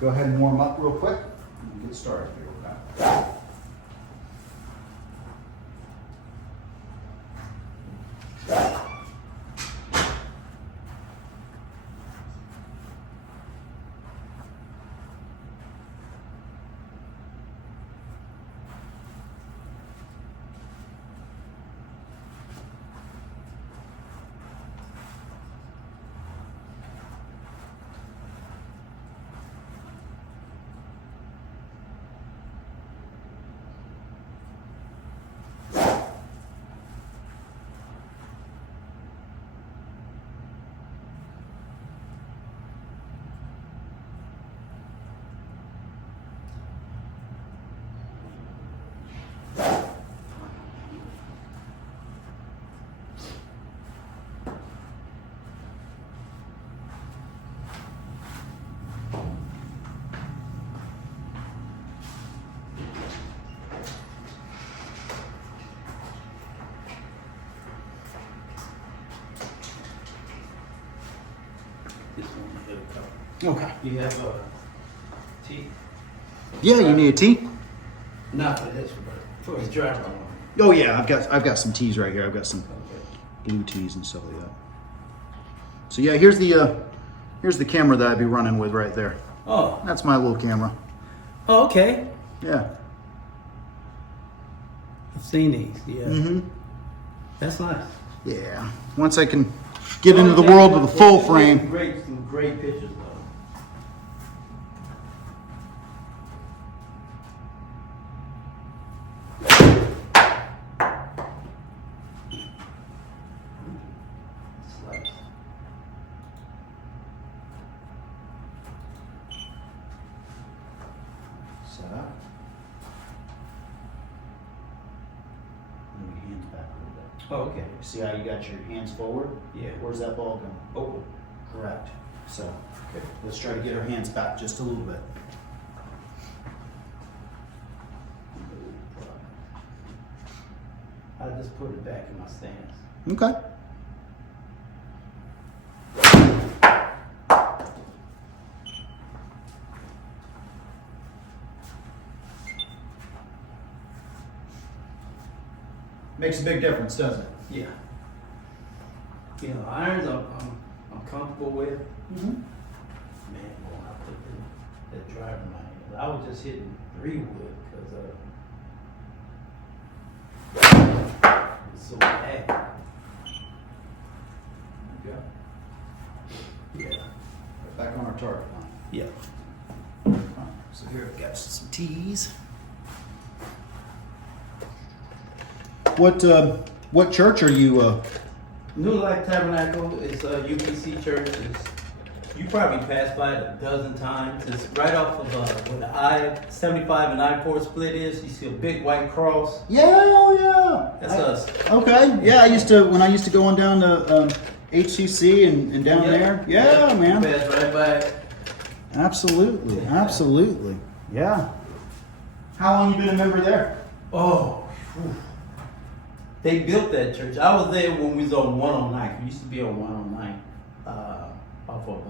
go ahead and warm up real quick and get started here with that. This one hit a couple. Okay. You have a T? Yeah, you need a tee? Not for this, but for his driver one. Oh yeah, I've got some tees right here. I've got some Okay. blue tees and stuff like that. So yeah, here's the camera that I'd be running with right there. Oh. That's my little camera. Oh, okay. Yeah. I've seen these, yeah. Mm-hmm. That's nice. Yeah. Once I can get into the world with a full frame. Some great pictures though. Slice. Set up. Move your hands back a little bit. Oh, okay. See how you got your hands forward? Yeah. Where's that ball going? Open. Correct. So Okay. let's try to get our hands back just a little bit. I just put it back in my stance. Okay. Makes a big difference, doesn't it? Yeah. You know, irons I'm comfortable with. Mm-hmm. Man, when I put that driver in my hand, I was just hitting 3-wood because it's so bad. Yeah. Yeah. Back on our target line. Yeah. So here I've got some tees. What church are you? New Life Tabernacle is a UPC church. You probably passed by it a dozen times. It's right off of where the I-75 and I-4 split is. You see a big white cross. Yeah, oh yeah. That's us. Okay, yeah. When I used to go on down to HCC and down Yep. there. Yeah, You man. passed right by it. Absolutely, absolutely. Yeah. How long you been a member there? Oh, whew. They built that church. I was there when we was on 109. We used to be on 109 off of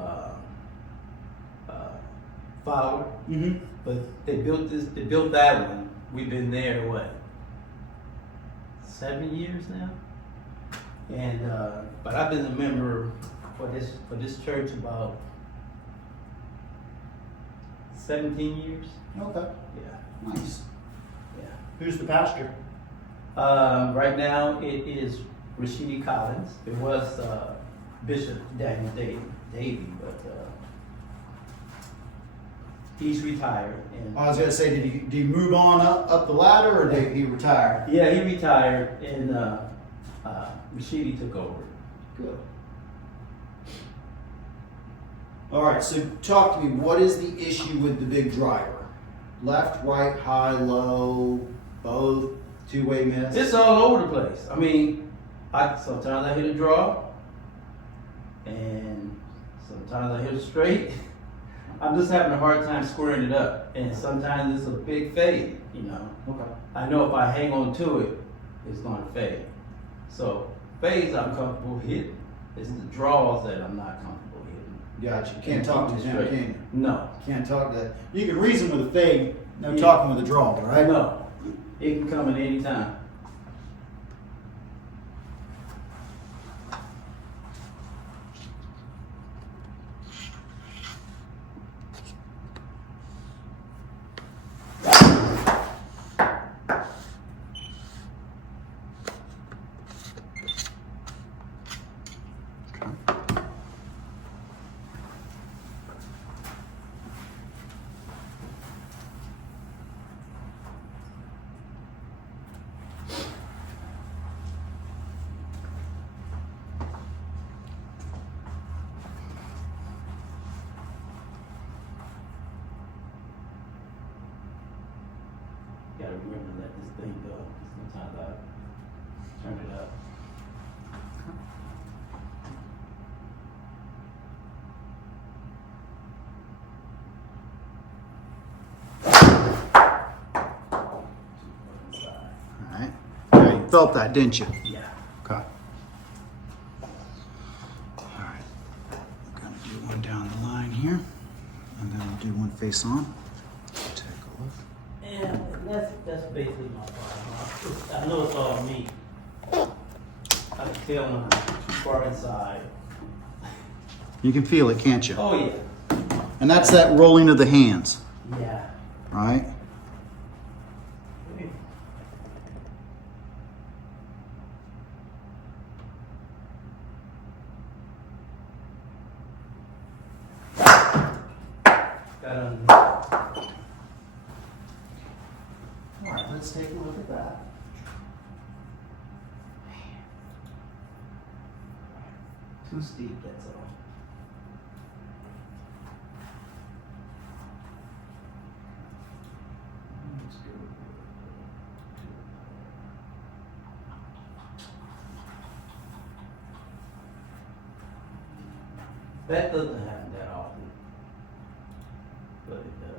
Fowler. Mm-hmm. But they built that one. We've been there, what, 7 years now? And but I've been a member for this church about 17 years. Okay. Yeah. Nice. Yeah. Who's the pastor? Right now it is Rashidi Collins. It was Bishop Daniel Davey, but he's retired. And I was gonna say, did he move on up the ladder, or did he retire? yeah, he retired, and Rashidi took over. Good. All right, so talk to me. What is the issue with the big driver? Left, right, high, low, both, two-way miss? It's all over the place. I mean, sometimes I hit a draw, and sometimes I hit a straight. I'm just having a hard time squaring it up, and sometimes it's a big fade. You know, Okay. I know if I hang on to it, it's going to fade. So fades I'm comfortable hitting. It's the draws that I'm not comfortable hitting. Gotcha. You can't talk to him, Straight. can you? No. Can't talk to that. You can reason with a fade, no talking with a draw, right? No. It can come at any time. Gotta remember to let this thing go. Sometimes I turn it up. Alright. Yeah, you felt that, didn't you? Yeah. Okay. Alright. We're gonna do one down the line here, and then we'll do one face on. Take a look. Yeah, that's basically my problem. I know it's all me. I can tell when I'm too far inside. You can feel it, can't you? Oh yeah. And that's that rolling of the hands, Yeah. right? All right, let's take a look at that. Too steep, that's all. Let's go. That doesn't happen that often, but it does.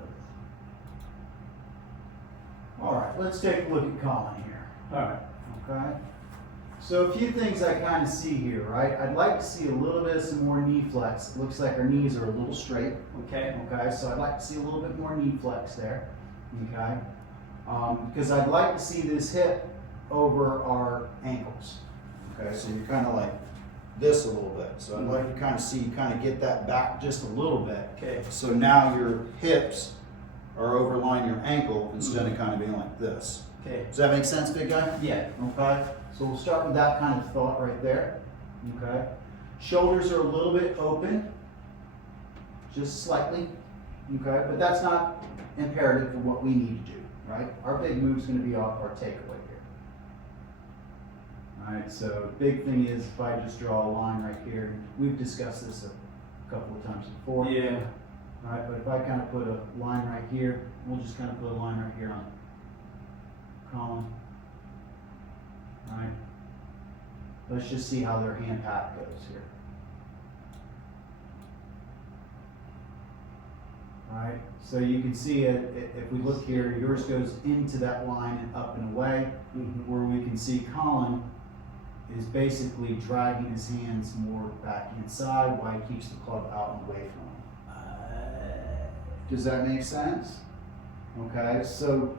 All right, let's take a look at Colin here. All right. Okay. So a few things I kind of see here, right? I'd like to see a little bit of some more knee flex. It looks like our knees are a little straight. Okay. Okay, so I'd like to see a little bit more knee flex there. Okay. Because I'd like to see this hip over our ankles. Okay, so you're kind of like this a little bit. So I'd like to kind of see you kind of get that back just a little bit. Okay. So now your hips are overlying your ankle instead of kind of being like this. Okay. Does that make sense, big guy? Yeah. Okay, so we'll start with that kind of thought right there. Okay, shoulders are a little bit open, just slightly. Okay, but that's not imperative for what we need to do, right? Our big move is going to be our takeaway here. All right, so big thing is if I just draw a line right here, we've discussed this a couple of times before. Yeah. All right, but if I kind of put a line right here, we'll just kind of put a line right here on Colin. All right. Let's just see how their hand pat goes here. All right. So you can see it, if we look here, yours goes into that line and up and away, where we can see Colin is basically dragging his hands more back inside while he keeps the club out and away from him. Does that make sense? Okay, so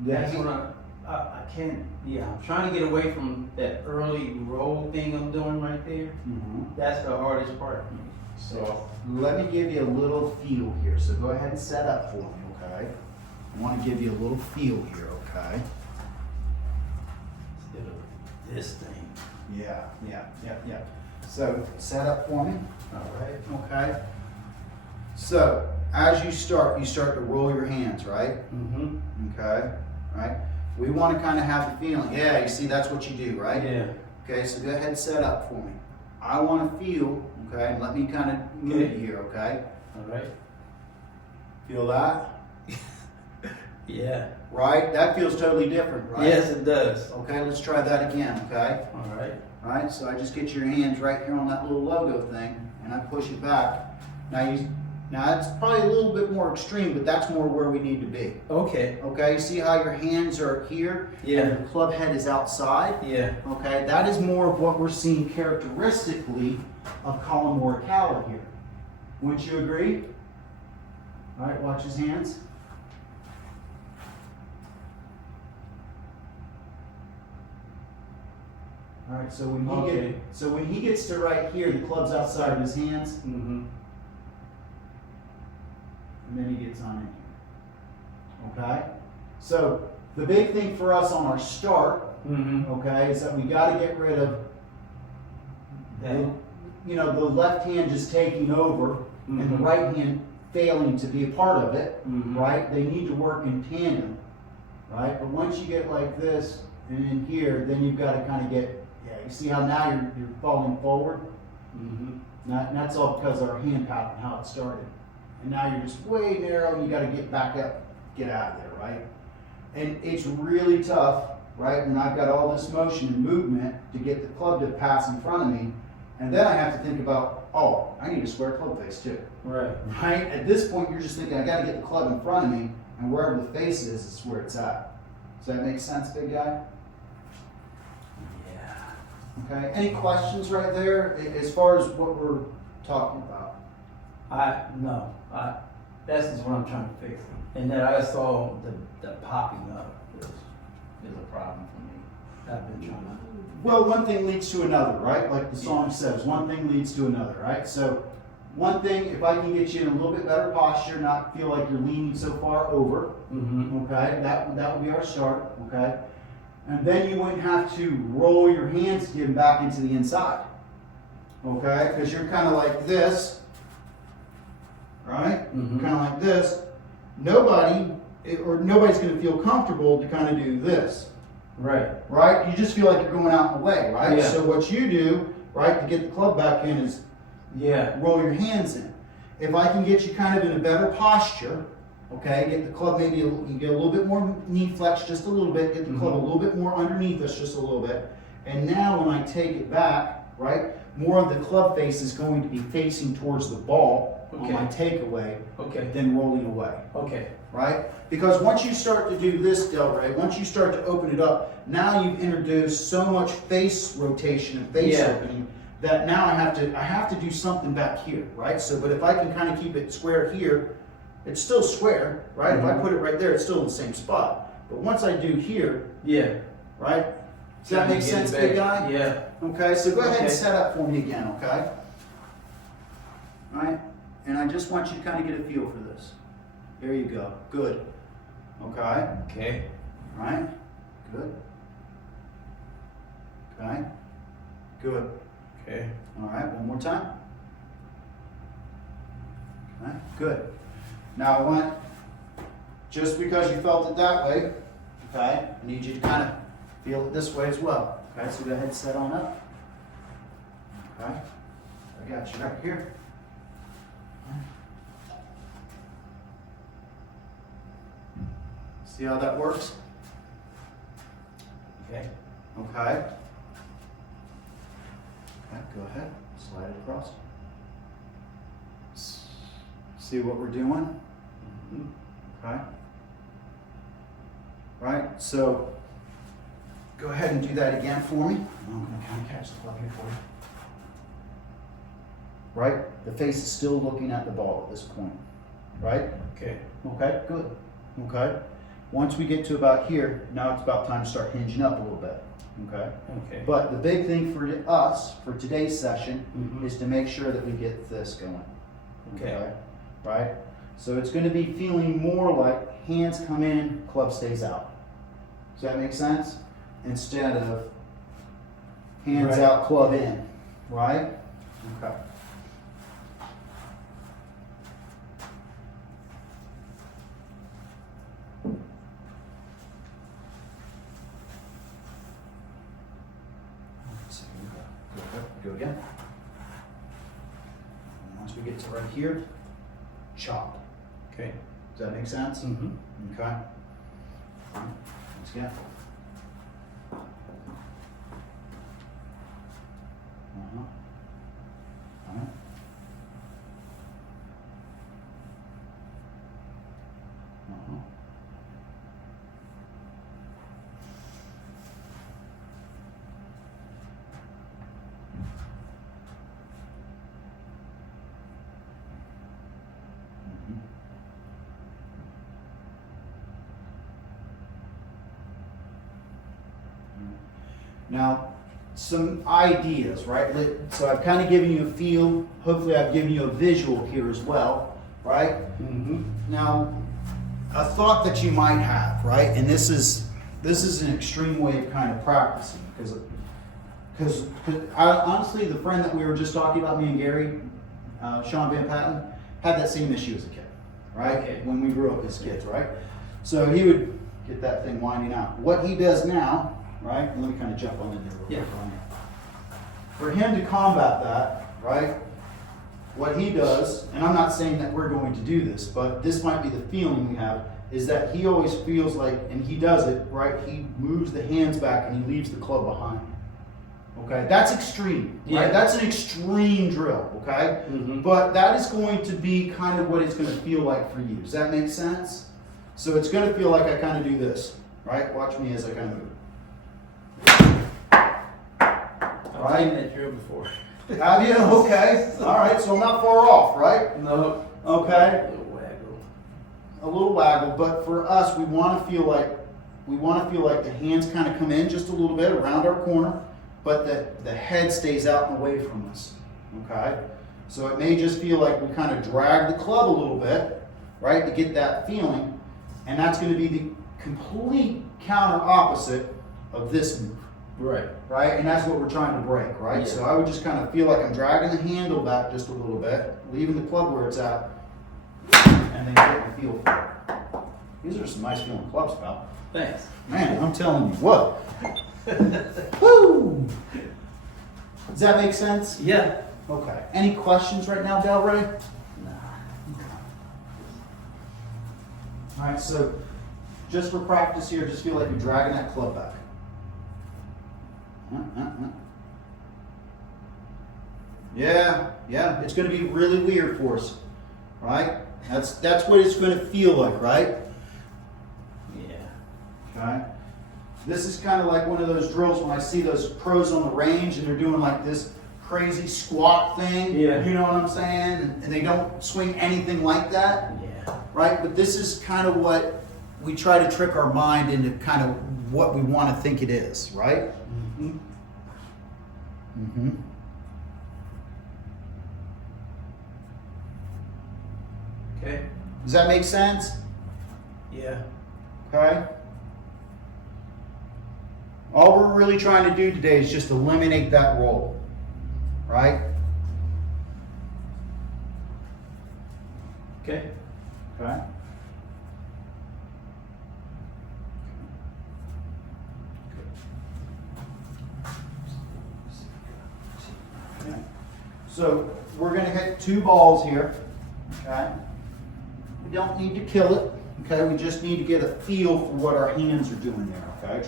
That's what I can't, yeah, I'm trying to get away from that early roll thing I'm doing right there. That's the hardest part for me. So let me give you a little feel here. So go ahead and set up for me, okay? I want to give you a little feel here, okay? Instead of this thing. Yeah. So set up for me. All right. Okay. So as you start to roll your hands, right? Okay. Right. We want to kind of have the feeling. Yeah. You see, that's what you do, right? Yeah. Okay. So go ahead and set up for me. I want to feel. Okay. And let me kind of move you here. Okay. All right. Feel that? Yeah. Right. That feels totally different, right? Yes, it does. Okay. Let's try that again. Okay. All right. All right. So I just get your hands right here on that little logo thing, and I push it back. Now it's probably a little bit more extreme, but that's more where we need to be. Okay. Okay, you see how your hands are here? Yeah. And your club head is outside? Yeah. Okay, that is more of what we're seeing characteristically of Colin Morikawa here. Wouldn't you agree? All right, watch his hands. All right, so when he gets to right here, the club's outside of his hands, Mm-hmm. and then he gets on in here. Okay? So the big thing for us on our start, Mm-hmm. okay, is that we got to get rid of the left hand just taking over and the Mhm. right hand failing to be a part of it, Mhm. right? They need to work in tandem, right? But once you get like this and in here, then you've got to kind of get, you see how now you're falling forward? Mm-hmm. And that's all because of our hand path and how it started. And now you're just way narrow and you got to get back up, get out of there, right? And it's really tough, right? When I've got all this motion and movement to get the club to pass in front of me, and then I have to think about, oh, I need a square club face too. Right. Right? At this point, you're just thinking, I got to get the club in front of me, and wherever the face is where it's at. Does that make sense, big guy? Yeah. Okay. Any questions right there as far as what we're talking about? That's just what I'm trying to fix. And then I saw the popping up is a problem for me. I've been trying to. Well, one thing leads to another, right? Like the song says, one thing leads to another, right? So, one thing, if I can get you in a little bit better posture, not feel like you're leaning so far over, Mm-hmm. okay? That would be our start, okay? And then you wouldn't have to roll your hands to get them back into the inside, okay? Because you're kind of like this, right? Mhm. Kind of like this. Nobody's going to feel comfortable to kind of do this. Right. Right? You just feel like you're going out in the way, right? Yeah. So what you do, right, to get the club back in is Yeah. roll your hands in. If I can get you kind of in a better posture, okay, get the club maybe, you get a little bit more knee flex, just a little bit, get the club a little bit more underneath us, just a little bit. And now when I take it back, right, more of the club face is going to be facing towards the ball on Okay. my takeaway Okay. than rolling away. Okay. Right? Because once you start to do this delray, once you start to open it up, now you've introduced so much face rotation and face Yeah. opening that now I have to do something back here, right? So, but if I can kind of keep it square here, it's still square, right? If I put it right there, it's still in the same spot. But once I do here, Yeah. right? Does that make Get it sense, back. big guy? Yeah. Okay, so go ahead and Okay. set up for me again, okay? All right, and I just want you to kind of get a feel for this. There you go, good. Okay, Okay. all right, good. Okay, good. Okay. All right, one more time. Okay, good. Now I want, just because you felt it that way, okay, I need you to kind of feel it this way as well. Okay, so go ahead and set on up. Okay, I got you right here. See how that works? Okay. Okay. Okay, go ahead, slide it across. See what we're doing? Okay. Right, so go ahead and do that again for me. I'm going to kind of catch the club here for you. Right, the face is still looking at the ball at this point. Right? Okay. Okay, good. Okay. Once we get to about here, now it's about time to start hinging up a little bit. Okay. Okay. But the big thing for us for today's session Mhm. is to make sure that we get this going. Okay. Right? So it's going to be feeling more like hands come in, club stays out. Does that make sense? Instead of hands Right. out, club in. Right? Okay. So here we go. Go again. And once we get to right here, chop. Okay. Does that make sense? Mm-hmm. Okay. Once again. Uh-huh. Alright. Uh-huh. Now, some ideas, right? So I've kind of given you a feel. Hopefully I've given you a visual here as well, right? Mm-hmm. Now, a thought that you might have, right? And this is an extreme way of kind of practicing because honestly, the friend that we were just talking about, me and Gary, Sean Van Patten, had that same issue as a kid, right? Okay. When we grew up as kids, right? So he would get that thing winding out. What he does now, right? Let me kind of jump on in there real quick. For him to combat that, right? What he does, and I'm not saying that we're going to do this, but this might be the feeling we have, is that he always feels like, and he does it, right? He moves the hands back and he leaves the club behind. Okay, that's extreme, Yeah. right? That's an extreme drill, okay? Mm-hmm. But that is going to be kind of what it's going to feel like for you. Does that make sense? So it's going to feel like I kind of do this, right? Watch me as I kind of move. I've seen that drill before. Have you? Okay. All right. So I'm not far off, right? No. Okay. A little waggle. A little waggle, but for us, we want to feel like the hands kind of come in just a little bit around our corner, but the head stays out and away from us. Okay. So it may just feel like we kind of drag the club a little bit, right, to get that feeling, and that's going to be the complete counter opposite of this move. Right. Right, and that's what we're trying to break, right? Yeah. So I would just kind of feel like I'm dragging the handle back just a little bit, leaving the club where it's at, and then getting a feel for it. These are some nice feeling clubs, pal. Thanks. Man, I'm telling you what. Woo! Does that make sense? Yeah. Okay. Any questions right now, Delray? Nah. All right, so just for practice here, just feel like you're dragging that club back. Yeah, it's going to be really weird for us, right? That's what it's going to feel like, right? Yeah. Okay. This is kind of like one of those drills when I see those pros on the range and they're doing like this crazy squat thing. Yeah. You know what I'm saying? And they don't swing anything like that, Yeah. right? But this is kind of what we try to trick our mind into kind of what we want to think it is, right? Mm-hmm. Mm-hmm. Okay. Does that make sense? Yeah. Okay. All we're really trying to do today is just eliminate that roll, right? Okay. Okay. Okay. So we're going to hit 2 balls here. Okay. We don't need to kill it. Okay. We just need to get a feel for what our hands are doing there. Okay.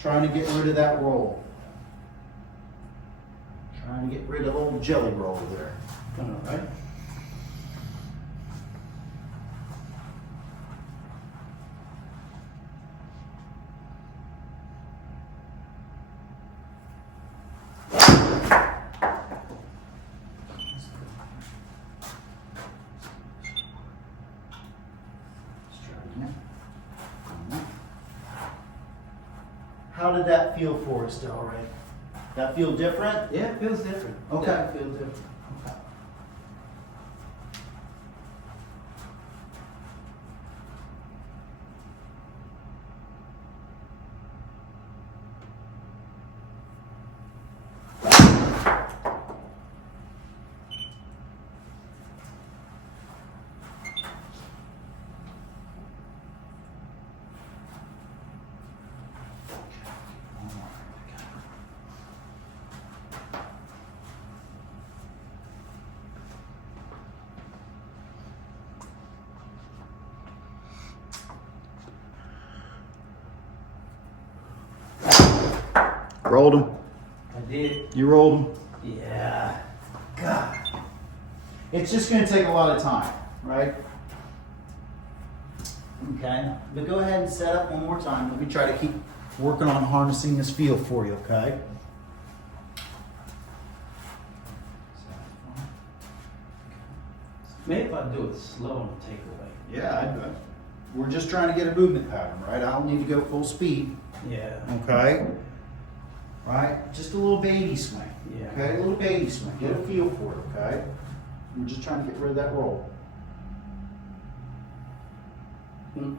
Trying to get rid of that roll. Trying to get rid of old jelly roll there. All right. How did that feel for us, Delray? That feel different? Yeah, it feels different. Okay. Yeah, it feels different. Okay. Rolled them. I did. You rolled them. Yeah. God. It's just going to take a lot of time, right? Okay. But go ahead and set up one more time. Let me try to keep working on harnessing this feel for you, okay? Maybe if I do it slow and take away. Yeah, we're just trying to get a movement pattern, right? I don't need to go full speed. Yeah. Okay. right? Just a little baby swing. Yeah. Okay, a little baby swing. Get a feel for it, okay? We're just trying to get rid of that roll. Mm-mm.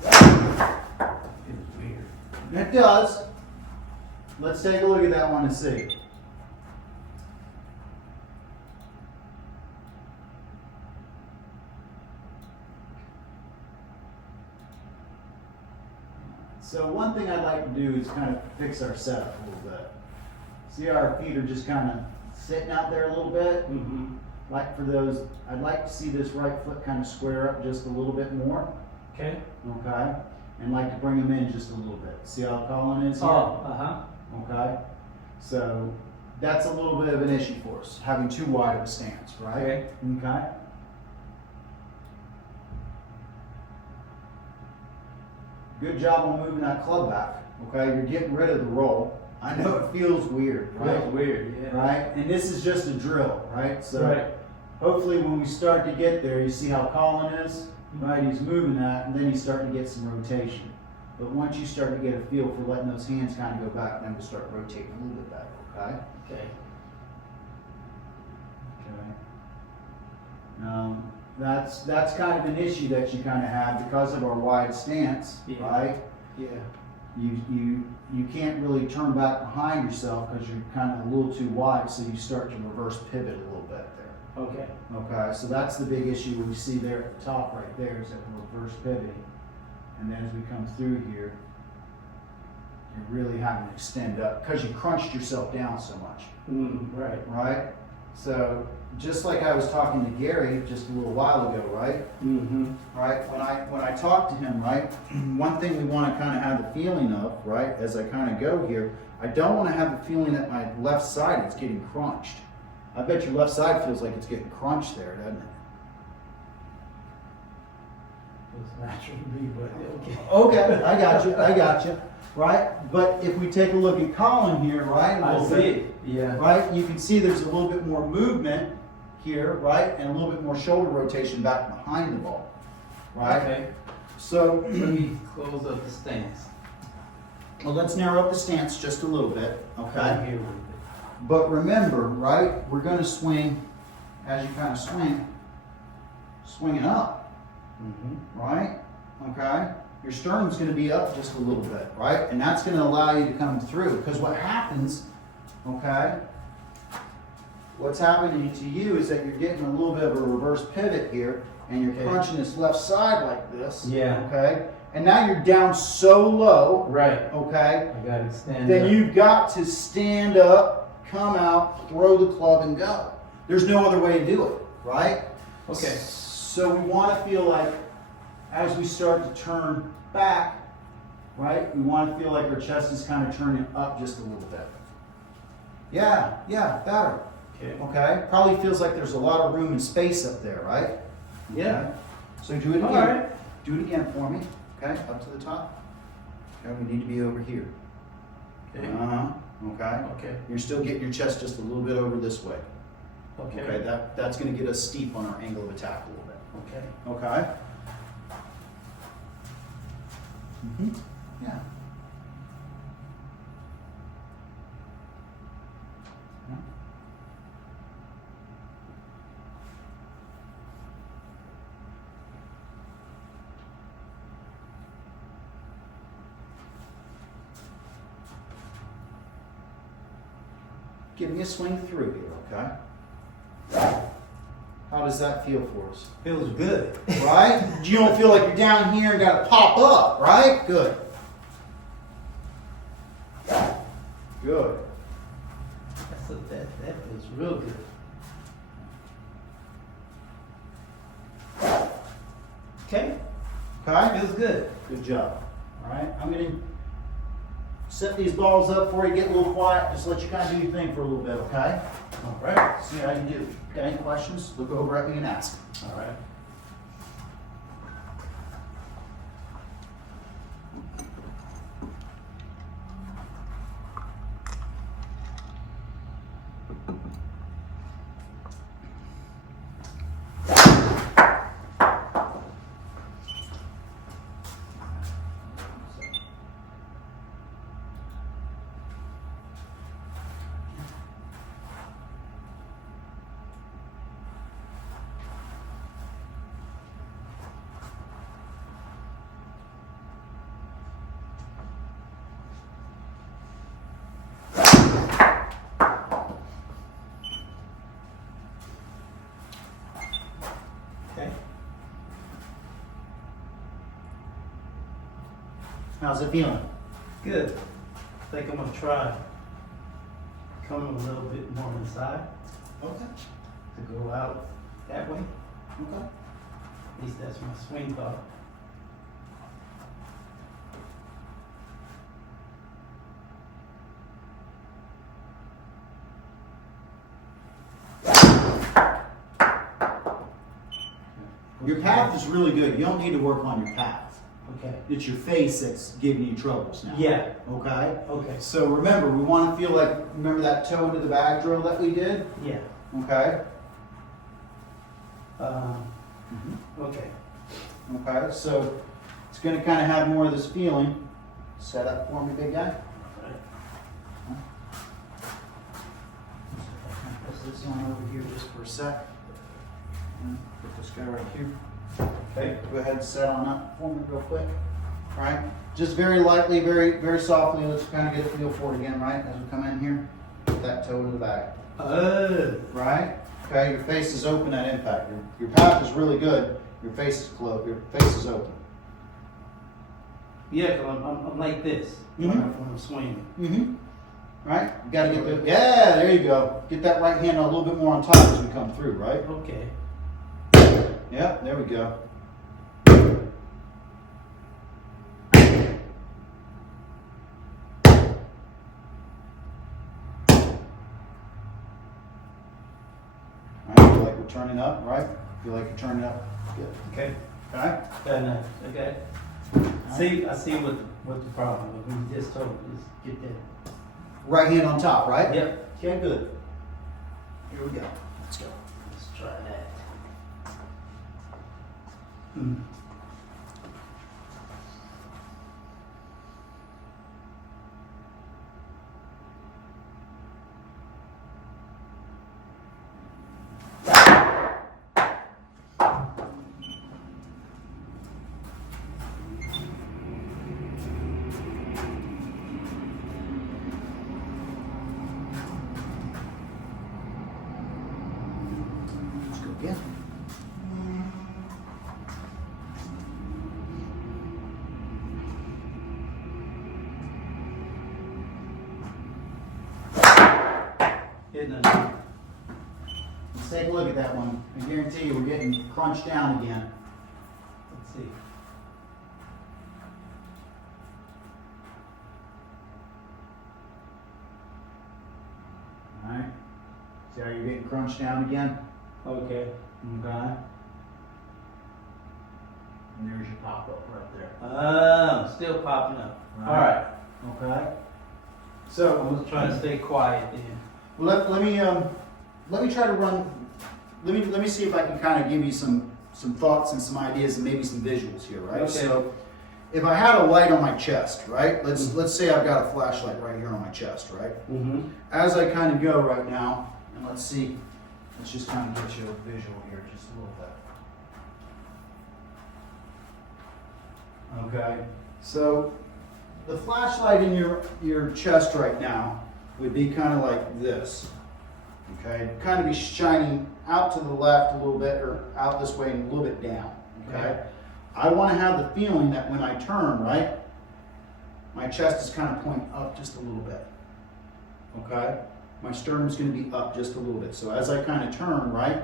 Feels weird. It does. Let's take a look at that one and see. So one thing I'd like to do is kind of fix our setup a little bit. See how our feet are just kind of sitting out there a little bit? Mm-hmm. Like for those, I'd like to see this right foot kind of square up just a little bit more, Okay. okay? And like to bring them in just a little bit. See how Colin is here? Oh, uh-huh. Okay? So that's a little bit of an issue for us, having too wide of a stance, right? Okay. Okay? Good job on moving that club back, okay? You're getting rid of the roll. I know it feels weird, right? Feels weird, yeah. Right? And this is just a drill, right? So Right. hopefully when we start to get there, you see how Colin is, right? He's moving that, and then he's starting to get some rotation. But once you start to get a feel for letting those hands kind of go back, then we'll start rotating a little bit better, okay? Okay. Okay. That's kind of an issue that you kind of have because of our wide stance, Yeah. right? Yeah. You can't really turn back behind yourself because you're kind of a little too wide, so you start to reverse pivot a little bit there. Okay. Okay, so that's the big issue we see there at the top right there is that we're reverse pivoting. And then as we come through here, you're really having to extend up because you crunched yourself down so much, Right. right? So just like I was talking to Gary just a little while ago, right? Mm-hmm. Right, when I talk to him, right, one thing we want to kind of have the feeling of, right, as I kind of go here, I don't want to have the feeling that my left side is getting crunched. I bet your left side feels like it's getting crunched there, doesn't it? It's natural to me, but okay. Okay, I got you, right? But if we take a look at Colin here, right, a I little see bit, it. Yeah. right, you can see there's a little bit more movement here, right, and a little bit more shoulder rotation back behind the ball, right? Okay. So Let me close up the stance. well, let's narrow up the stance just a little bit, okay? Right here with it. But remember, right, we're going to swing, as you kind of swing it up, Mm-hmm. right? Okay? Your sternum's going to be up just a little bit, right? And that's going to allow you to come through. Because what happens, okay, what's happening to you is that you're getting a little bit of a reverse pivot here, and you're Okay. crunching this left side like this, Yeah. okay? And now you're down so low, Right. okay? I gotta stand Then up. you've got to stand up, come out, throw the club, and go. There's no other way to do it, right? Okay. So we want to feel like, as we start to turn back, right, we want to feel like our chest is kind of turning up just a little bit. Yeah, better. Okay. Okay? Probably feels like there's a lot of room and space up there, right? Yeah. Okay? So do it again. All right. Do it again for me. Okay? Up to the top. Okay, we need to be over here. Okay. Okay? Okay. You're still getting your chest just a little bit over this way. Okay. Okay? That's going to get us steep on our angle of attack a little bit. Okay. Okay? Yeah. Give me a swing through here, okay? How does that feel for us? Feels good. Right? You don't feel like you're down here and got to pop up, right? Good. Good. That feels real good. Okay, Okay? feels good. Good job. All right, I'm gonna set these balls up before you get a little quiet. Just let you kind of do your thing for a little bit, okay? All right, See how you do. Got any questions? Look over at me and ask. all right. Okay. How's it feeling? Good. I think I'm gonna try coming a little bit more inside Okay. to go out that way. Okay. At least that's my swing thought. Your path is really good. You don't need to work on your path. Okay. It's your face that's giving you troubles now. Yeah. Okay? Okay. So remember, we want to feel like, remember that toe into the bag drill that we did? Yeah. Okay? Okay. Okay, so it's going to kind of have more of this feeling. Set up for me, big guy. Put this on over here just for a sec. Put this guy right here. Okay, go ahead and set on up for me real quick. All right, just very lightly, very softly. Let's kind of get a feel for it again, right? As we come in here, put that toe to the back. Right? Okay, your face is open at impact. Your path is really good. Your face is closed. Your face is open. Yeah, cause I'm like this when I'm swinging. Mm-hmm. Right? You gotta get the, yeah, there you go. Get that right hand a little bit more on top as we come through, right? Okay. Yep, there we go. Alright, feel like we're turning up, right? Feel like you're turning up. Good. Okay. Okay? Very nice. Okay. I see what the problem was. We just told is get that. Right hand on top, right? Yep. Okay, good. Here we go. Let's go. Let's try that. Hmm. Let's go again. Hitting it. Let's take a look at that one. I guarantee you we're getting crunched down again. Let's see. Alright. See how you're getting crunched down again? Okay. Okay. And there's your pop up right there. Still popping up. Right. All right. Okay. I So was trying to stay quiet then. let me try to run. Let me see if I can kind of give you some thoughts and some ideas and maybe some visuals here, right? Okay. So if I had a light on my chest, right? Let's say I've got a flashlight right here on my chest, right? Mm-hmm. As I kind of go right now, and let's see. Let's just kind of get you a visual here, just a little bit. Okay. So the flashlight in your chest right now would be kind of like this. Okay, kind of be shining out to the left a little bit, or out this way and a little bit down. Okay, I want to have the feeling that when I turn, right, my chest is kind of pointing up just a little bit. Okay, my sternum is going to be up just a little bit. So as I kind of turn, right,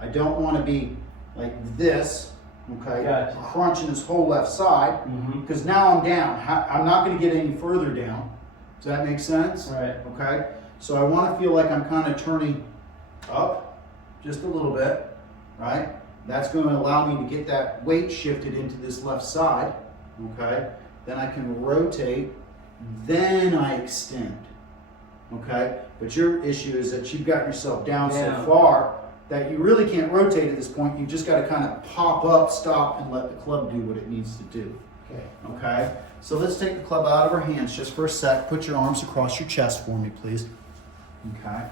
I don't want to be like this. okay? Gotcha. Crunching this whole left side, Mm-hmm. because now I'm down. I'm not gonna get any further down. Does that make sense? Right. Okay? So I wanna feel like I'm kind of turning up just a little bit, right? That's going to allow me to get that weight shifted into this left side, okay? Then I can rotate, then I extend, okay? But your issue is that you've got yourself down so far that you really can't rotate at this point. You just got to kind of pop up, stop, and let the club do what it needs to do, Okay. okay? So let's take the club out of our hands just for a sec. Put your arms across your chest for me, please, okay?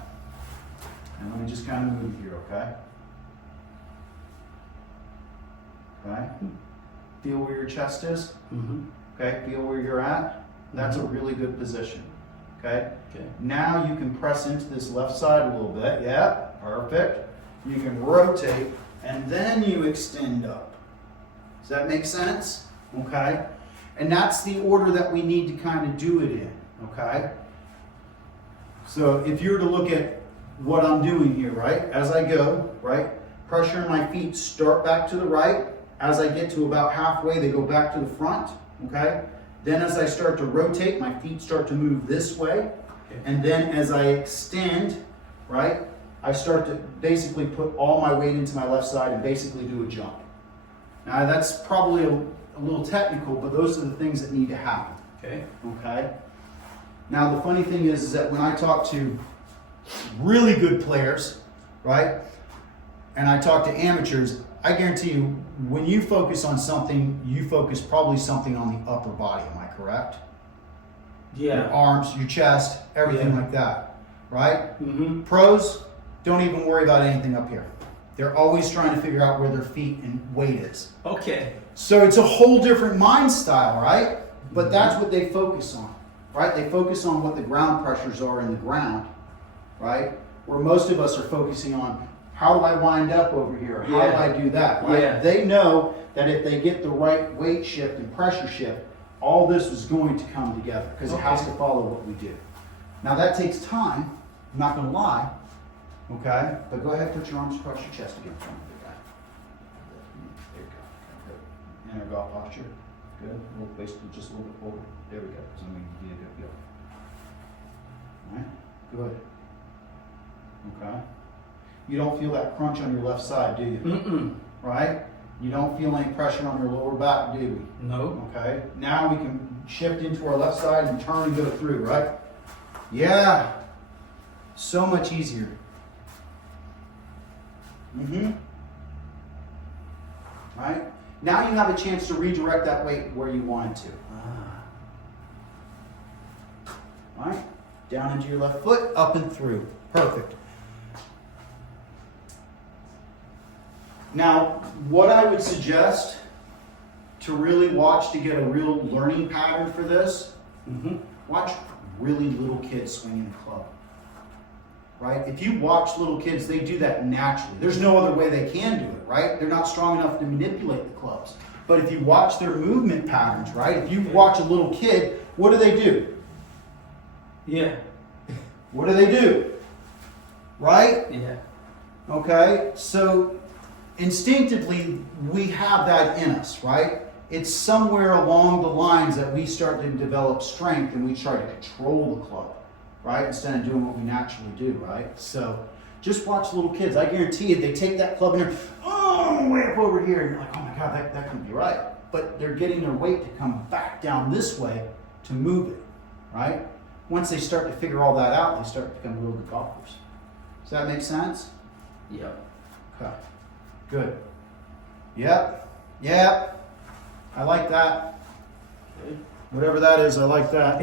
And let me just kind of move here, okay? Okay? Feel where your chest is? Mm-hmm. Okay, feel where you're at? That's a really good position. Okay? Okay. Now you can press into this left side a little bit. Yeah, perfect. You can rotate and then you extend up. Does that make sense? Okay? And that's the order that we need to kind of do it in. Okay? So if you were to look at what I'm doing here, right? As I go, right? Pressure in my feet start back to the right. As I get to about halfway, they go back to the front, okay? Then as I start to rotate, my feet start to move this way. And then as I extend, right, I start to basically put all my weight into my left side and basically do a jump. Now that's probably a little technical, but those are the things that need to happen, Okay. okay? Now the funny thing is that when I talk to really good players, right, and I talk to amateurs, I guarantee you, when you focus on something, you focus probably something on the upper body, am I correct? Your Yeah. arms, your chest, everything Yeah. like that, right? Mm-hmm. Pros don't even worry about anything up here. They're always trying to figure out where their feet and weight is. Okay. So it's a whole different mind style, right? But that's what they focus on, right? They focus on what the ground pressures are in the ground, right? Where most of us are focusing on, how do I wind up over here? How do Yeah. I do that, right? Yeah. They know that if they get the right weight shift and pressure shift, all this is going to come together because it has to follow what we do. Now that takes time, I'm not gonna lie, okay? But go ahead, put your arms across your chest again for me, big guy. There you go. Good. Inner golf posture. Good. A little waist just a little bit forward. There we go. Because I'm going to give you a good feel. All right. Good. Okay. You don't feel that crunch on your left side, do you? Mm-mm. Right? You don't feel any pressure on your lower back, do we? No. Okay. Now we can shift into our left side and turn and go through, right? Yeah. So much easier. Mm-hmm. Right? Now you have a chance to redirect that weight where you want it to. Right? Down into your left foot, up and through. Perfect. Now, what I would suggest to really watch to get a real learning pattern for this, Mm-hmm. watch really little kids swinging the club. Right? If you watch little kids, they do that naturally. There's no other way they can do it, right? They're not strong enough to manipulate the clubs. But if you watch their movement patterns, right? If you watch a little kid, what do? Yeah. What do? Right? Yeah. Okay? So instinctively, we have that in us, right? It's somewhere along the lines that we start to develop strength and we try to control the club, right? Instead of doing what we naturally do, right? So just watch little kids. I guarantee you, they take that club and they're, oh, way up over here. And you're like, oh my God, that couldn't be right. But they're getting their weight to come back down this way to move it, right? Once they start to figure all that out, they start to become real good golfers. Does that make sense? Yep. Okay. Good. Yep. Yep. I like that. Okay. Whatever that is, I like that.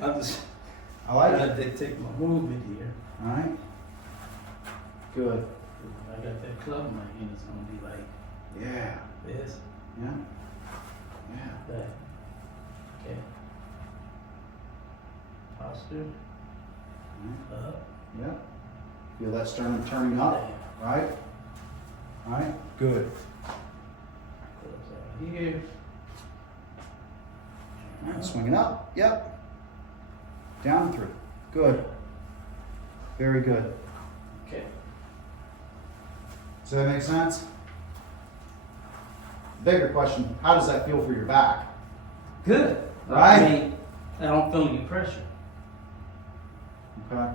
I'm just I like trying it. to dictate my movement here. All right. Good. When I got that club in my hand, it's gonna be like Yeah. this, Yeah. Yeah. that. Okay. Posture. Up. Yeah. Feel that sternum turning up, right? All right. Good. Clubs out here. All right. Swinging up. Yep. Down and through. Good. Very good. Okay. Does that make sense? bigger question, how does that feel for your back? Good. Right? I mean, I don't feel any pressure. Okay.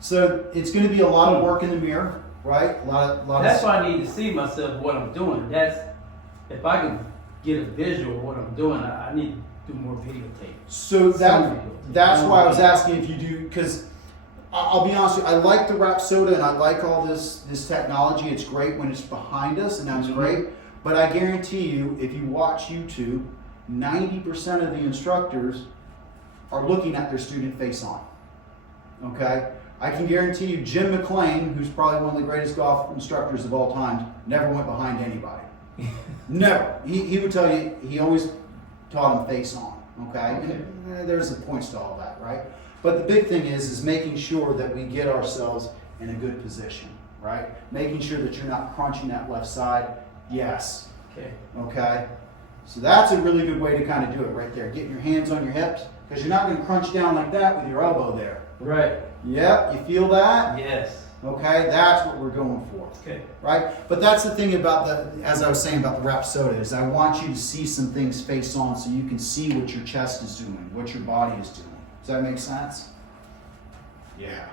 So it's going to be a lot of work in the mirror, right? A lot That's of. why I need to see myself what I'm doing. That's if I can get a visual of what I'm doing, I need to do more videotape. So Some that's videotape. why I was asking if you do, because I'll be honest with you, I like the Rapsoda and I like all this technology. It's great when it's behind us, and that's Mhm. great. But I guarantee you, if you watch YouTube, 90% of the instructors are looking at their student face on. Okay? I can guarantee you, Jim McClain, who's probably one of the greatest golf instructors of all time, never went behind anybody. Never. He would tell you, he always taught them face on. Okay? And there's the points to all that, right? But the big thing is making sure that we get ourselves in a good position, right? Making sure that you're not crunching that left side. Yes. Okay. Okay? So that's a really good way to kind of do it right there. Getting your hands on your hips, because you're not going to crunch down like that with your elbow there. Right. Yep, you feel that? Yes. Okay, that's what we're going for. Okay. Right? But that's the thing about as I was saying about the Rapsoda, is I want you to see some things face on so you can see what your chest is doing, what your body is doing. Does that make sense? Yeah.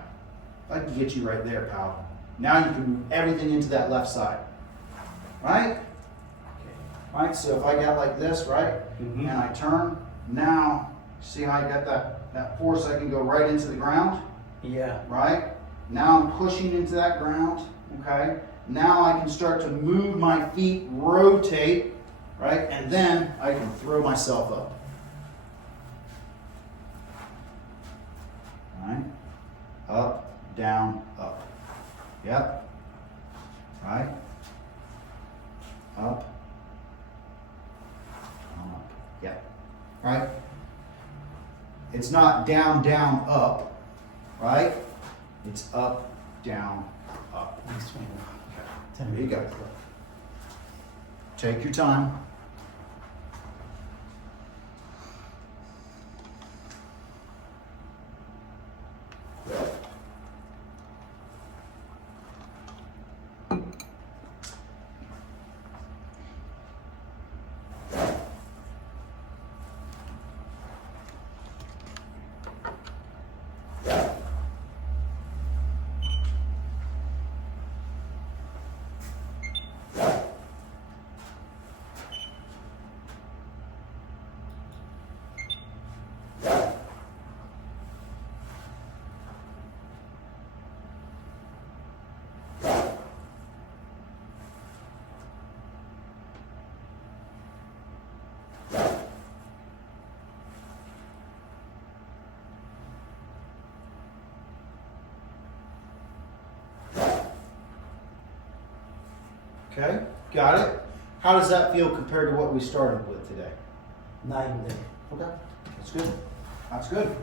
I can get you right there, pal. Now you can move everything into that left side. Right? Okay. Right? So if I got like this, right? Mhm. And I turn, now, see how I got that force? I can go right into the ground. Yeah. Right? Now I'm pushing into that ground, okay? Now I can start to move my feet, rotate, right? And then I can throw myself up. All right? Up, down, up. Yep. Right? Up. Up. Yep. Right? It's not down, down, up. Right? It's up, down, up. Next one. There you go. Take your time. Okay, got it? How does that feel compared to what we started with today? Night and day. Okay, that's good. That's good.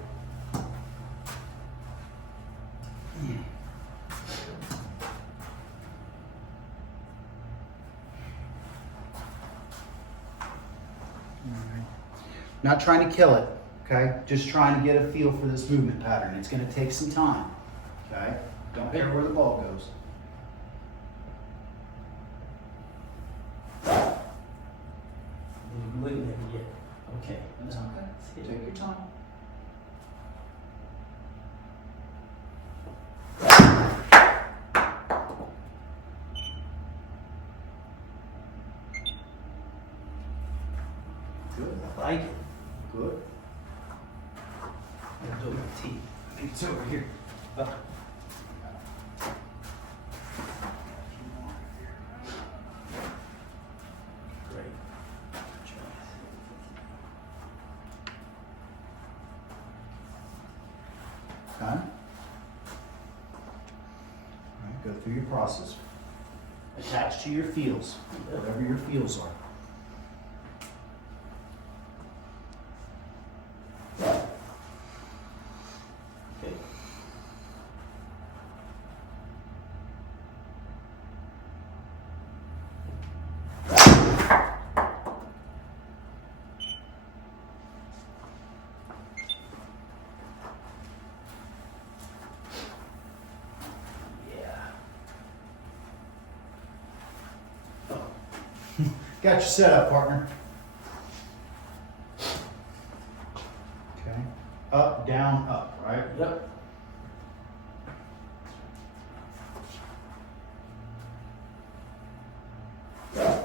Not trying to kill it, okay? Just trying to get a feel for this movement pattern. It's going to take some time, okay? Don't care where the ball goes. You're looking at me yet. Okay. That's okay. Take your time. Good. I like it. Good. I'm doing my teeth. It's over here. Great. Okay. All right, go through your process. Attach to your feels, whatever your feels are. Okay. Got your setup, partner. Okay. Up, down, up, right? Yep. Okay.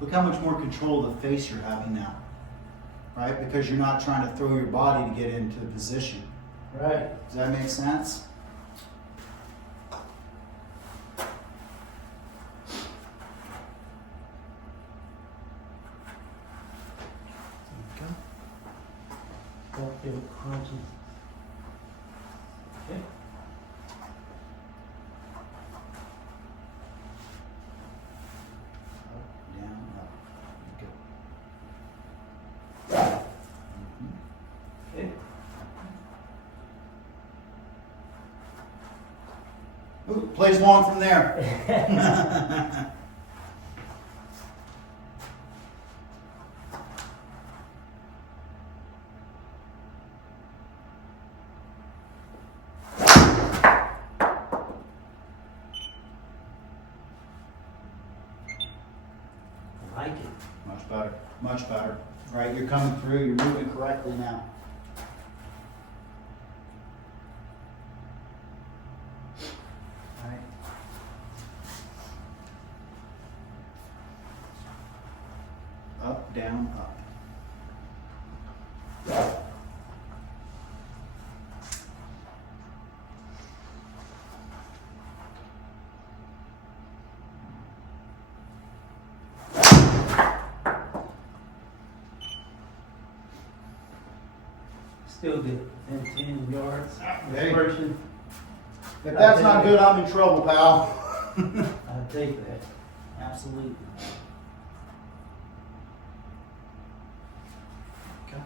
Look how much more control of the face you're having now, right? Because you're not trying to throw your body to get into a position. Right. Does that make sense? Don't feel crunchy. Okay. Up, down, up. Good. Okay. Ooh, plays long from there. I like it. Much better, much better. Right, you're coming through, you're moving correctly now. Right. Up, down, up. Still good. 10 yards. There you- Dispersion. If that's not good, I'm in trouble, pal. I'll take that. Absolutely. Okay.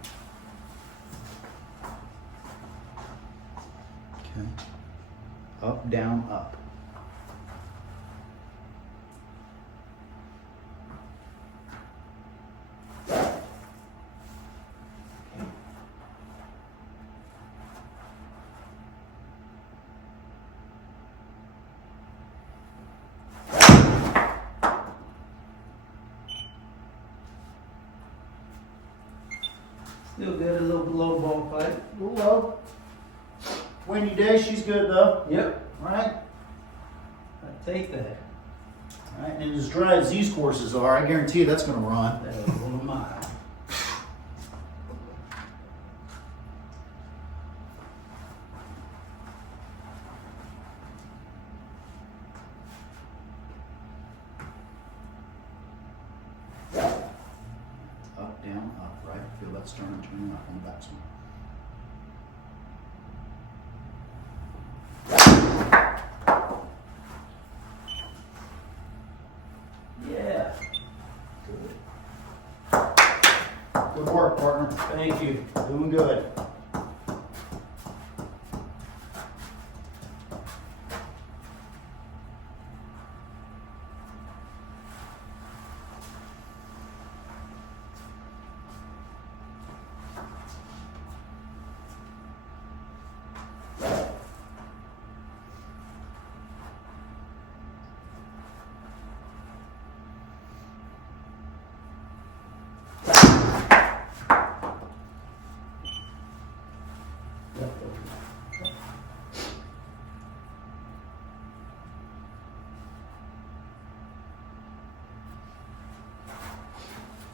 Okay. Up, down, up. Still good. A little below ball fight. Little low. Windy day, she's good though. Yep. Right? I'll take that. Right, and as dry as these courses are, I guarantee you that's going to run. That was one of mine. Up, down, up, right? Feel that sternum turning up on the backswing. Yeah. Good work, partner. Thank you. Doing good.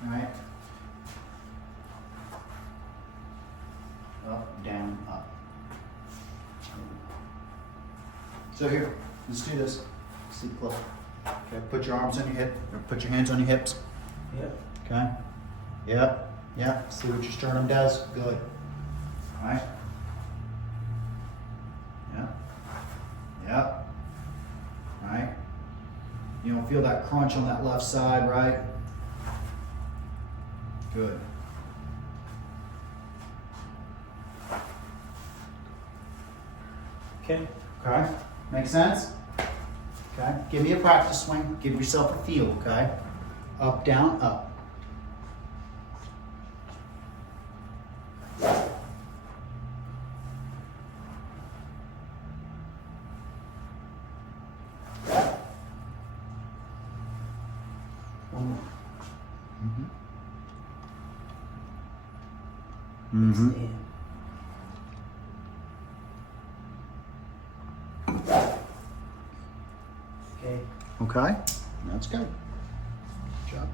All right. Up, down, up. So here, let's do this. See close. Okay, put your arms on your hip, or put your hands on your hips. Yep. Okay. Yep. Yep. See what your sternum does. Good. All right. Yep. Yep. All right. You don't feel that crunch on that left side, right? Good. Okay. Okay. Make sense? Okay, give me a practice swing. Give yourself a feel, okay? Up, down, up. One more. Stand. Okay. Okay, that's good. Good job.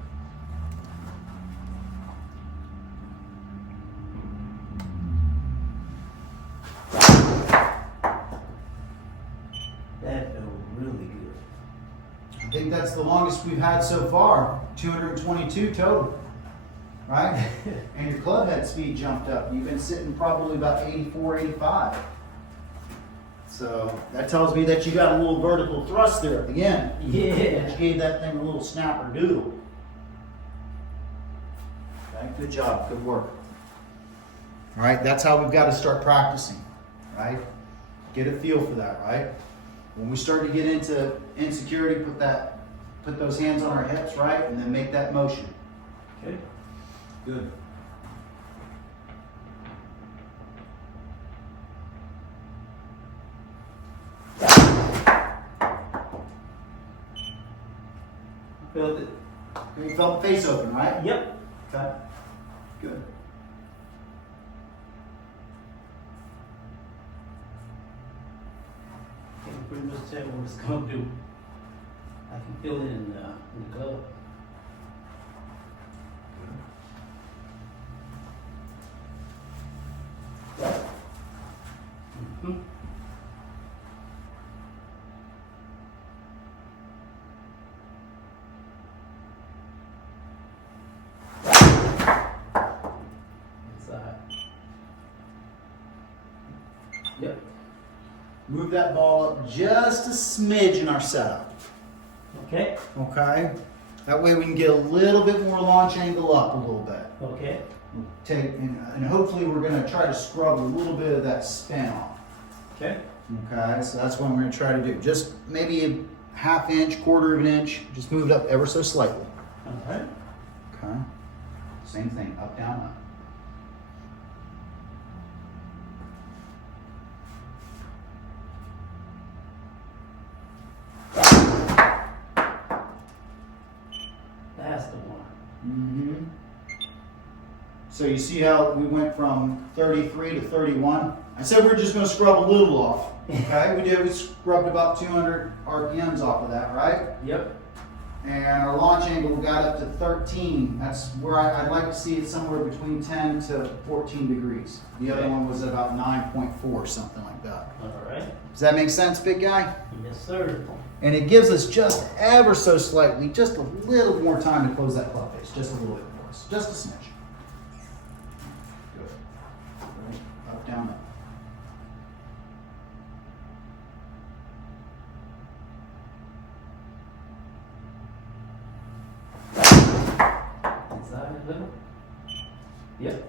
That felt really good. I think that's the longest we've had so far, 222 total, right? And your club head speed jumped up. You've been sitting probably about 84, 85. So that tells me that you got a little vertical thrust there at the end. Yeah. Which gave that thing a little snapper doodle. Okay, good job, good work. All right, that's how we've got to start practicing, right? Get a feel for that, right? When we start to get into insecurity, put those hands on our hips, right? And then make that motion. Okay. Good. Felt it. You felt the face open, right? Yep. Okay. Good. I can pretty much tell what it's gonna do. I can feel it in the glove. Mhm. Inside. Yep. Move that ball up just a smidge in our setup. Okay. Okay? That way we can get a little bit more launch angle up a little bit. Okay. And hopefully we're going to try to scrub a little bit of that spin off. Okay. Okay, so that's what we're going to try to do. Just maybe a ½ inch, quarter of an inch. Just move it up ever so slightly. All right. Okay. Same thing, up, down, up. That's the one. Mm-hmm. So you see how we went from 33 to 31? I said we're just going to scrub a little off. Okay, we scrubbed about 200 RPMs off of that, right? Yep. And our launch angle got up to 13. That's where I'd like to see it somewhere between 10 to 14 degrees. The other Okay. one was at about 9.4, something like that. All right. Does that make sense, big guy? Yes, sir. And it gives us just ever so slightly, just a little more time to close that club face. Just a little bit for us. Just a smidge. Good. Right. Up, down, up. Inside a little. Yep.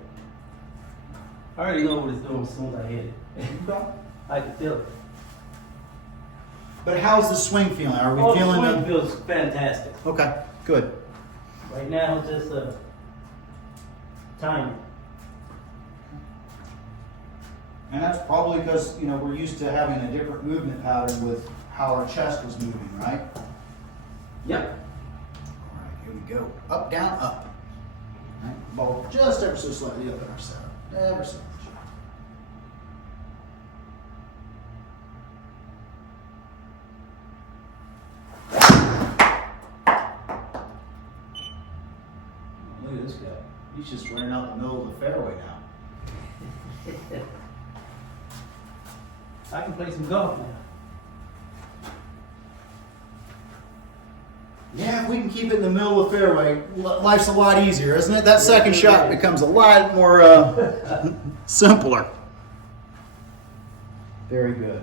I already know what it's doing as soon as I hit it. I can feel it. But how's the swing feeling? Are we Oh, feeling the swing feels fantastic. Okay, good. Right now, it's just timing. And that's probably because, we're used to having a different movement pattern with how our chest was moving, right? Yep. All right, here we go. Up, down, up. All right, ball just ever so slightly up in our setup. Ever so much. Look at this guy. He's just running out the middle of the fairway now. I can play some golf now. Yeah, if we can keep it in the middle of the fairway, life's a lot easier, isn't it? That second shot becomes a lot more simpler. Very good.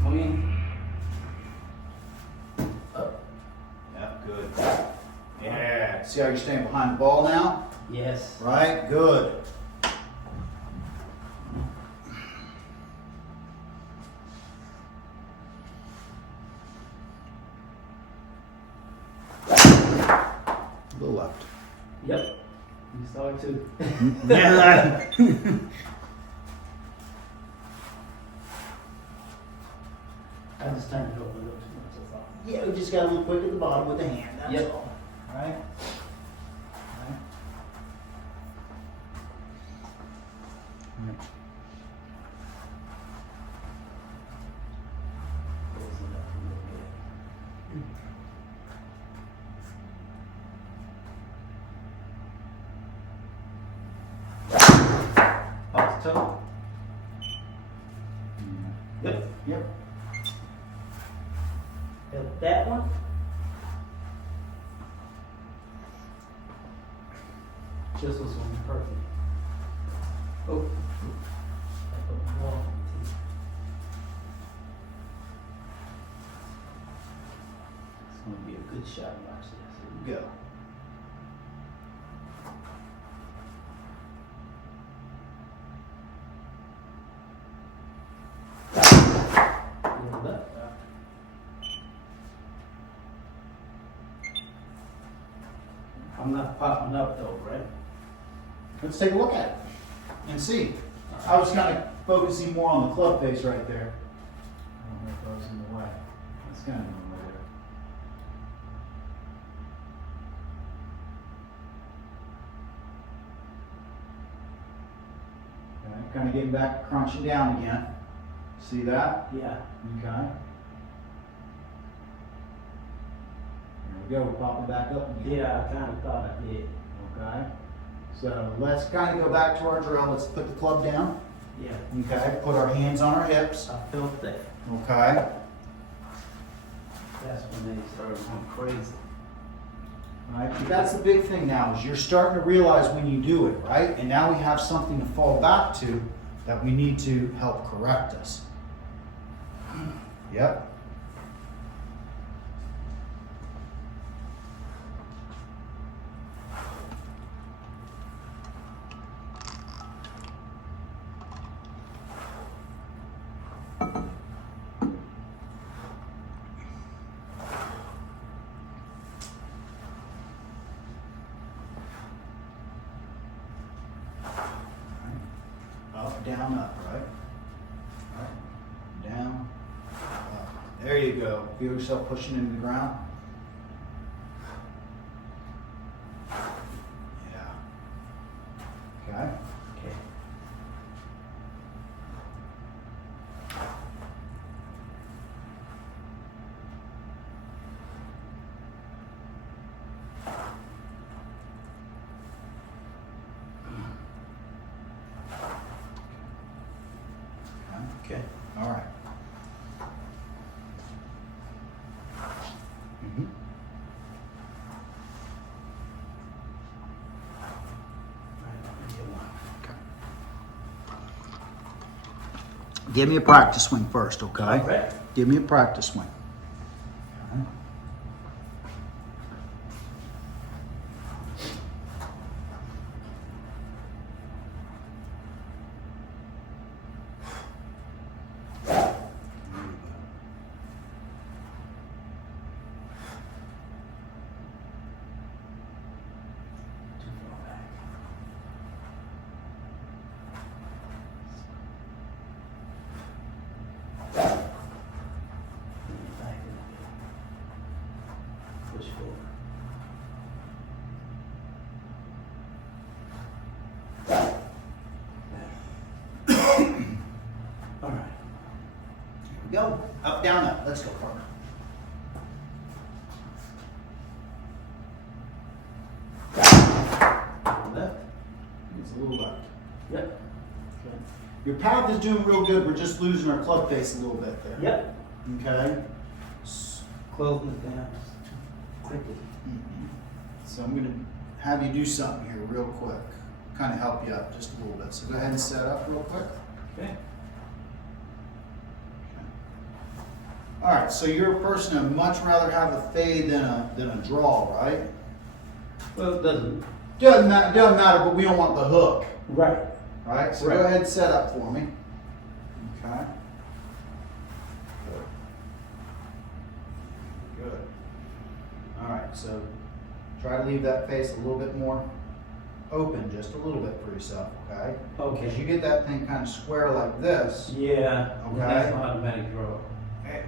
Swing. Up. Yeah, good. Yeah, See how you're staying behind the ball now? Yes. Right, good. A little left. Yep. You saw it too. I just turned it over a little too much, that's all. Yeah, we just got a little quick at the bottom with the hand, that's Yep. all. Right? Right. Close it up a little bit. Off the toe. Yep. Yep. Help that one. Just was one perfect. Oh. That's a wall. It's gonna be a good shot. Watch this. Go. Little left. I'm not popping up though, right? Let's take a look at it and see. I was kind of focusing more on the club face right there. I don't know if I was in the way. That's kind of in the way there. Okay, kind of getting back, crunching down again. See that? Yeah. Okay. There we go, we're popping back up again. Yeah, I kind of thought I did. Okay. So let's kind of go back to our drill. Let's put the club down. Yeah. Okay, put our hands on our hips. I felt that. Okay. That's when they started going crazy. Right, but that's the big thing now is you're starting to realize when you do it, right? And now we have something to fall back to that we need to help correct us. Yep. Up, down, up, right? Right. Down, up. There you go. Feel yourself pushing into the ground. Yeah. Okay. Okay. Okay. All right. Mm-hmm. Give me a practice swing first, okay? All right. Give me a practice swing. Too far back. Back a little bit. Push forward. All right. Here we go. Up, down, up. Let's go, partner. Left. It's a little left. Yep. Okay. Your path is doing real good. We're just losing our club face a little bit there. Yep. Okay. Closing it down quickly. So I'm gonna have you do something here real quick. Kind of help you up just a little bit. So go ahead and set up real quick. Okay. All right. So you're a person that much rather have a fade than a draw, right? Well, it doesn't. Doesn't matter, but we don't want the hook. Right. Right, so Right. go ahead and set up for me. Okay. Good. All right, so try to leave that face a little bit more open, just a little bit for yourself, okay? Okay. Because you get that thing kind of square like this. Yeah. Okay. That's an automatic draw.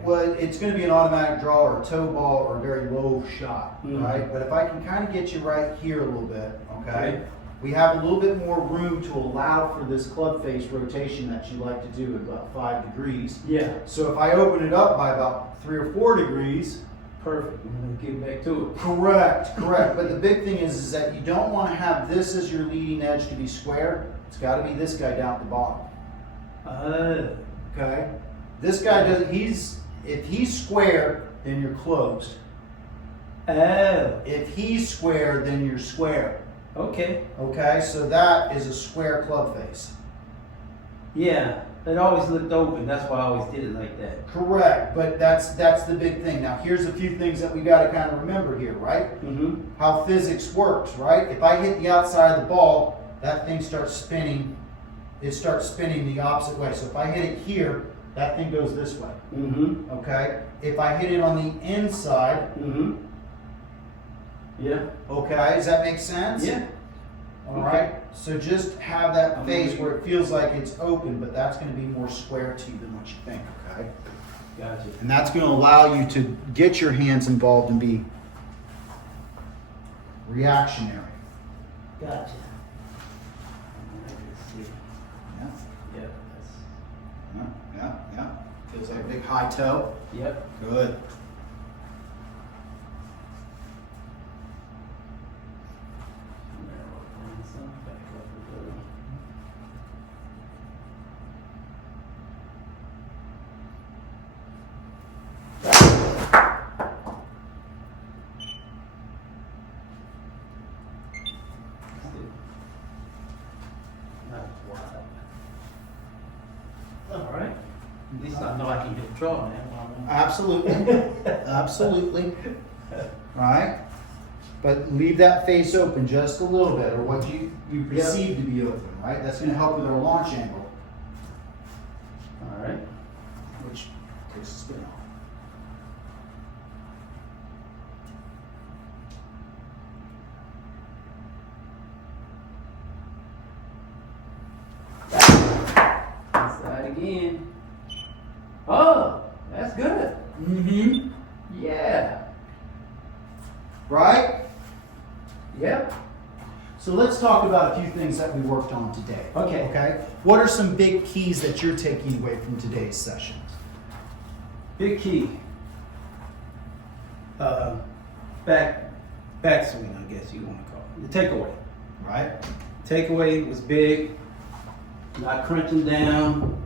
Well, it's going to be an automatic draw or a toe ball or a very low shot, Mhm. right? But if I can kind of get you right here a little bit, okay? Okay. We have a little bit more room to allow for this club face rotation that you like to do at about 5 degrees. Yeah. So if I open it up by about 3 or 4 degrees, Perfect. I'm gonna get back to it. correct. But the big thing is that you don't want to have this as your leading edge to be square. It's got to be this guy down at the bottom. Okay? This guy doesn't, if he's square, then you're closed. Oh. If he's square, then you're square. Okay. Okay? So that is a square club face. Yeah. It always looked open. That's why I always did it like that. Correct, but that's the big thing. Now here's a few things that we got to kind of remember here, right? Mm-hmm. How physics works, right? If I hit the outside of the ball, that thing starts spinning. It starts spinning the opposite way. So if I hit it here, that thing goes this way. Mm-hmm. Okay? If I hit it on the inside, Mm-hmm. Yeah. okay, does that make sense? Yeah. All right. So just have that face where it feels like it's open, but that's going to be more square to you than what you think. Okay. Gotcha. And that's going to allow you to get your hands involved and be reactionary. Gotcha. Let's see. Yeah. Yeah. Yeah. Feels like a big high toe. Yep. Good. All right. At least I know I can get a draw now. Absolutely. Absolutely. Right? But leave that face open just a little bit, or what you perceive to be open, right? That's going to help with our launch angle, All right. which takes the spin off. Inside again. Oh, that's good. Mm-hmm. Yeah. Right? Yep. So let's talk about a few things that we worked on today. Okay. Okay? What are some big keys that you're taking away from today's session? Big key. Backswing, I guess you want to call it. The takeaway. Right? Takeaway was big. Not crunching down.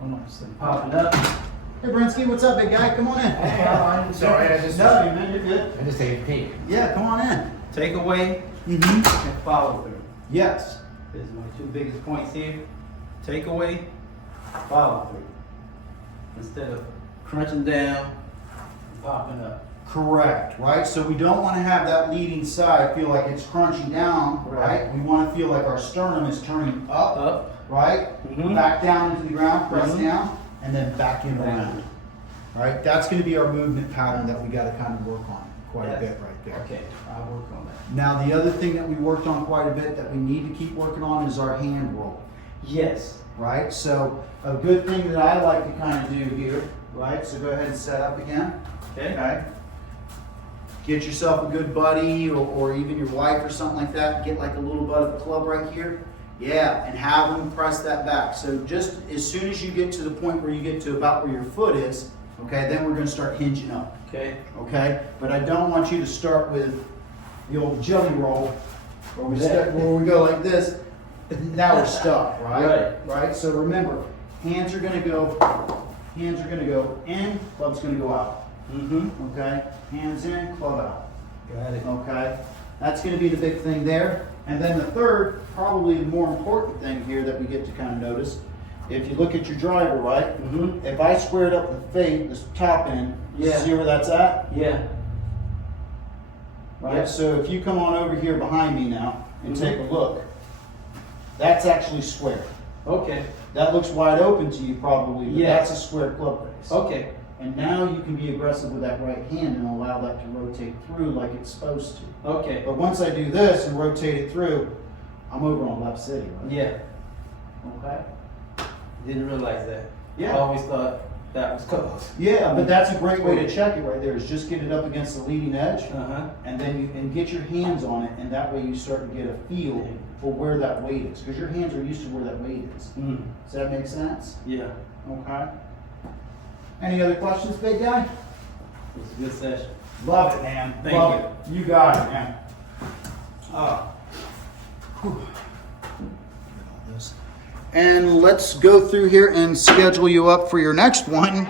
Almost popping up. Hey, Brinsky, what's up, big guy? Come on in. Hey, I'm sorry, I just No, man, you're good. I just ate a peek. Yeah, come on in. Takeaway Mm-hmm. and follow through. Yes. These are my two biggest points here. Takeaway, follow through. Instead of crunching down, and popping up. Correct, right? So we don't want to have that leading side feel like it's crunching down, right? Right. We want to feel like our sternum is turning up, Up. right? Mhm. Back down into the ground, press Mhm. down, and then back in Down. around. Right? That's going to be our movement pattern that we got to kind of work on quite a Yes. bit right there. Okay, I'll work on that. Now, the other thing that we worked on quite a bit that we need to keep working on is our hand roll, Yes. right? So a good thing that I like to kind of do here, right? So go ahead and set up again. Okay. Okay. Get yourself a good buddy or even your wife or something like that. Get like a little butt of a club right here. Yeah, and have them press that back. So just as soon as you get to the point where you get to about where your foot is, okay, then we're going to start hinging up. Okay. Okay? But I don't want you to start with the old jelly roll where we, Yeah. where we go like this. Now we're stuck, right? Right. So remember, hands are going to go in, club's going to go out. Mm-hmm. Okay, hands in, club out. Got it. Okay, that's going to be the big thing there. And then the third, probably the more important thing here that we get to kind of notice, if you look at your driver, right? Mm-hmm. If I squared up the face, the top end, Yeah. see where that's at? Yeah. right? Yeah. So if you come on over here behind me now and take a look, that's actually square. Okay. That looks wide open to you probably, but Yeah. that's a square club face. Okay. And now you can be aggressive with that right hand and allow that to rotate through like it's supposed to. Okay. But once I do this and rotate it through, I'm over on left city, right? Yeah. Okay? Didn't realize that. Yeah. I always thought that was close. Yeah, but that's a great way to check it right there, is just get it up against the leading edge Uh-huh. and then you and get your hands on it, and that way you start to get a feel for where that weight is, because your hands are used to where that weight is. Mm. Does that make sense? Yeah. Okay. Any other questions, big guy? It was a good session. Love it, man. Thank Love you. it. You got it, man. And let's go through here and schedule you up for your next one.